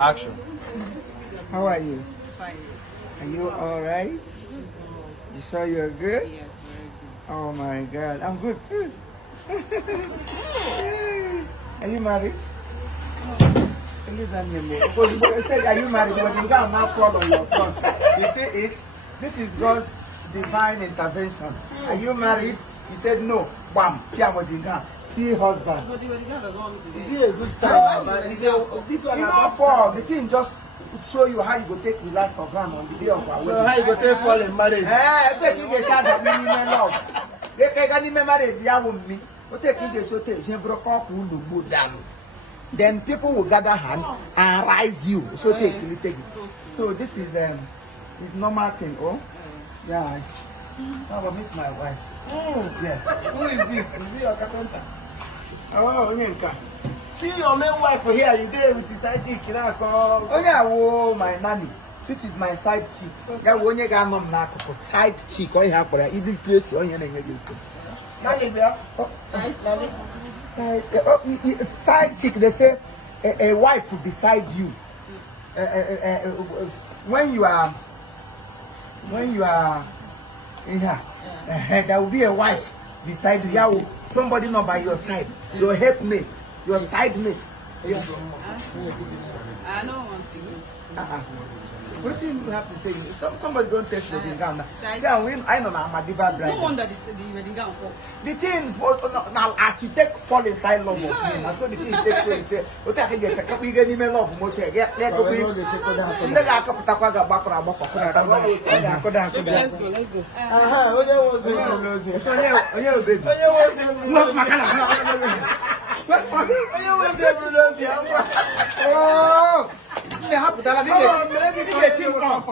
Action. How are you? Fine. Are you all right? You sure you're good? Yes, very good. Oh my God, I'm good too. Are you married? Listen to me. Because I said, are you married? But you can't now fall on your front. You see, this is God's divine intervention. Are you married? He said no. Bam. See husband. But the wedding doesn't want me to Is do it a good sign? This one You know, for the thing just show you how you go take relax for ground on the day of our wedding. how you go take fall in marriage? Taking a shot at me, love. They can't marriage, yeah, with me. But taking the shot, she broke off, will go down. Then people will gather hand and rise you. So take it. So this is normal thing, oh? Yeah. Now I'll meet my wife. Yes. Who is this? Is he your carpenter? Oh, Nyenka. See your main wife here, you there with his side chick. Oh yeah, oh my nanny. This is my side chick. Yeah, when you got mom now, side chick. Oh yeah, but I even place on your name. Side chick. They say a wife beside you. When you are yeah, there will be a wife beside you. Yeah, somebody not by your side. Your helpmate, your side mate. Yeah. I don't want to. What do you have to say? Somebody don't touch the wedding gown. See, I know I'm a diva bride. No wonder the wedding gown for. The thing for now, as you take fall inside love of me, and so the thing takes you say, "What I can get, we get email love much. Get let go. Let's go. Let's go. Oh, they have to tell me the team on.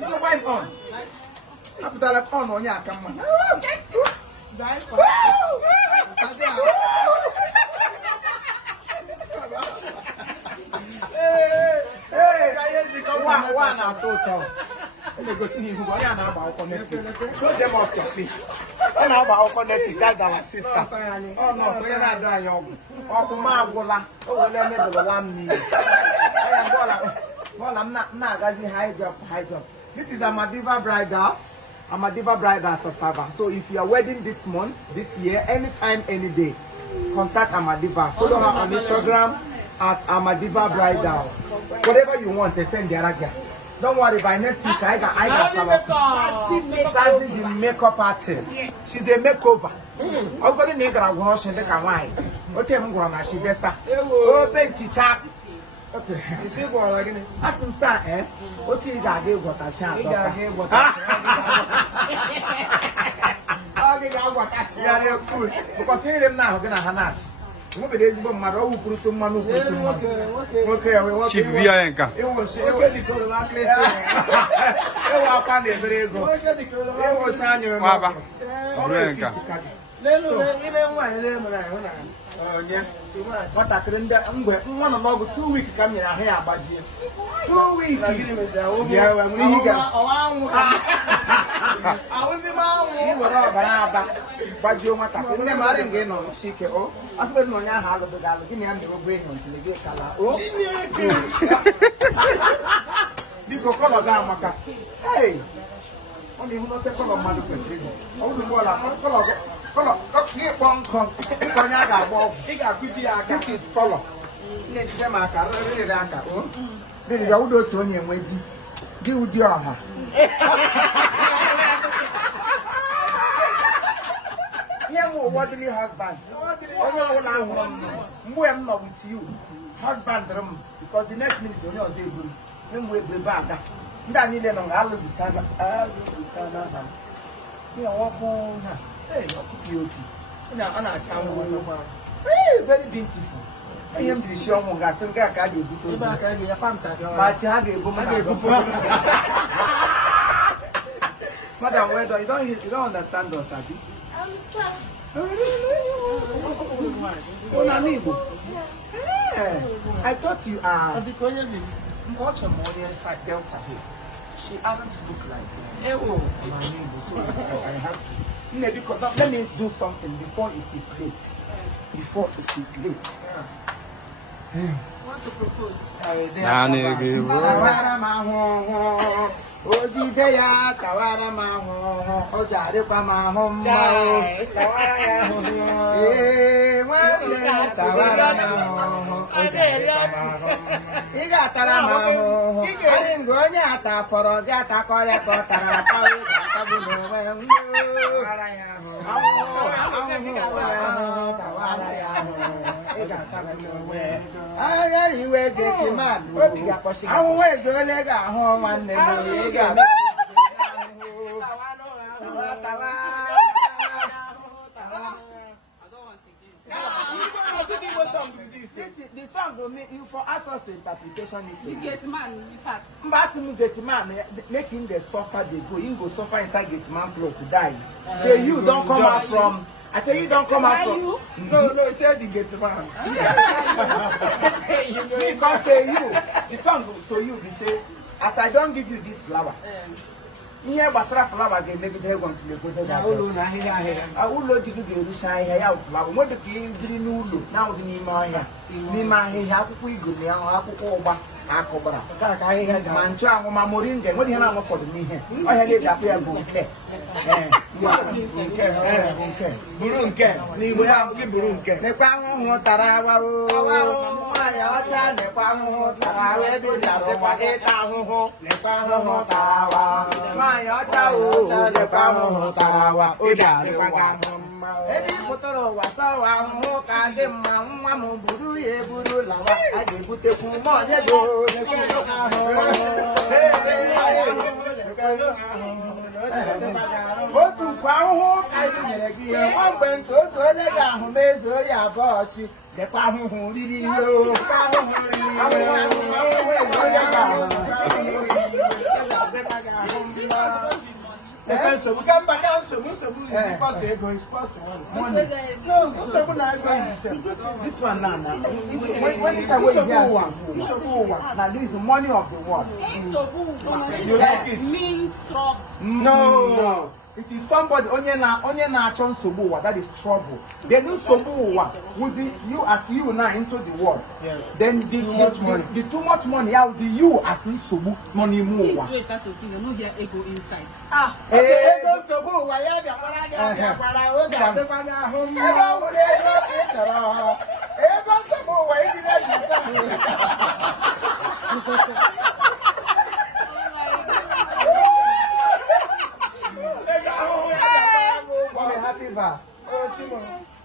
You go wipe on. I put that on ya, come on. One out total. Let me go see who I am about connecting. Show them us your face. I'm about connecting. That's our sister. Oh no, so you're not dying. Oh, for my bola. Oh, let me do the lamb. Well, I'm not guys. High job. This is Amadiva Bridal. Amadiva Bridal Sasaba. So if you are wedding this month, this year, anytime, any day, contact Amadiva. Follow her on Instagram at Amadiva Bridal. Whatever you want, they send the other. Don't worry, by next week I got Sassy, the makeup artist. She's a makeover. I'm going to make her wash and take a wine. Okay, I'm going to she does that. Open teacher. Okay. Ask him, sir, eh? What you got here? What I shall because here them now gonna hanat. Chief Bianca. Oh yeah. What I couldn't one of 2 weeks coming here about you. 2 weeks. Yeah, when we got I was in my but you want to never again on sick. Oh, I spent money on how the guy give me a brain until they get color. Oh, because color down, hey, only who not take color money president. Oh, the color. This is color. This is how do Tony and Wendy. Do your worldly husband. I'm not with you. Husband, because the next minute you're not able. Then we'll be back. That need them on all the time. Hey, very beautiful. I am the show on gas and got a Madam, whether you don't understand us, Abby. I thought you are much more inside Delta here. She Arabs look like so I have to. Let me do something before it is late. Before it is late. Want to propose? Tawara ma ho ojide ya tawara ma ho o jare pa ma ho mma o tawara ya ho nwanne tawara ma ho o jare pa ma ho ị ga-atara ma ho anyị ngo onye ata fọrọ gị atakọrọ ka ọ tara atawa ị ga-atagbu n'onwe tawara ya ho tawara ya ho ị ga-atara n'onwe anya iwe ga-eke mmadụ ahụhụ eze ole ga-ahụ nwanne m ị ga-abịa the song will make you for access to interpretation. You get man, you pass. Mbasimu get man, making the suffer they go. You go suffer inside get man plot to die. So you don't come out from. I say you don't come out from. No, he said the get man. You can't say you. The song to you, they say, as I don't give you this flower. Ihe gbasara flower ga-emegide gị ntị legodo ga ụlọ na ahịhịa ụlọ dị gị ga-erucha ahịhịa ya flower nwede ka ị biri n'ụlọ na-awụdị n'ime ọhịa n'ime ahịhịa akwụkwọ igbo na akwụkwọ ụgba akụbara ka ahịhịa ga ma nchụ anwụ ma moringa nwede ihe na-anwụ fọdụ n'ihe ọhịa na-eji akpụ ya bụ nke buru nke n'igbo ya nke buru nke nekwa ahụhụ tara awarụ nwaanyị ọcha nekwa ahụhụ tara awa ebe dị arụkwa ịta ahụhụ nekwa ahụhụ tara awa nwaanyị ọcha o nekwa ahụhụ tara awa obi adịkwa gị ahụ mma ebe ị pụtara ụwa sọwa ahụhụ ka dị mma nwa m buru ya eburu lawa a ga-ebutekwu ma onye go otu nkwa ahụhụ ka anyị nyere gị ihe nwa mgbe nke otu onye ga-ahụ mezuo ya abụọ chi dekwa ahụhụ riri ihe this one now. When you now this is the money of the world. You like it? Means trouble. No. It is somebody onye na achọ nsogbu ụwa, that is trouble. Then nsogbu ụwa with you as you now into the world. Yes. Then the too much money out the you as nsogbu money mu ụwa. Since you start to see, you know their ego inside. Ego nsogbu ụwa ya bịa kwara gị kwara oge adịkwa gị ahụ mma.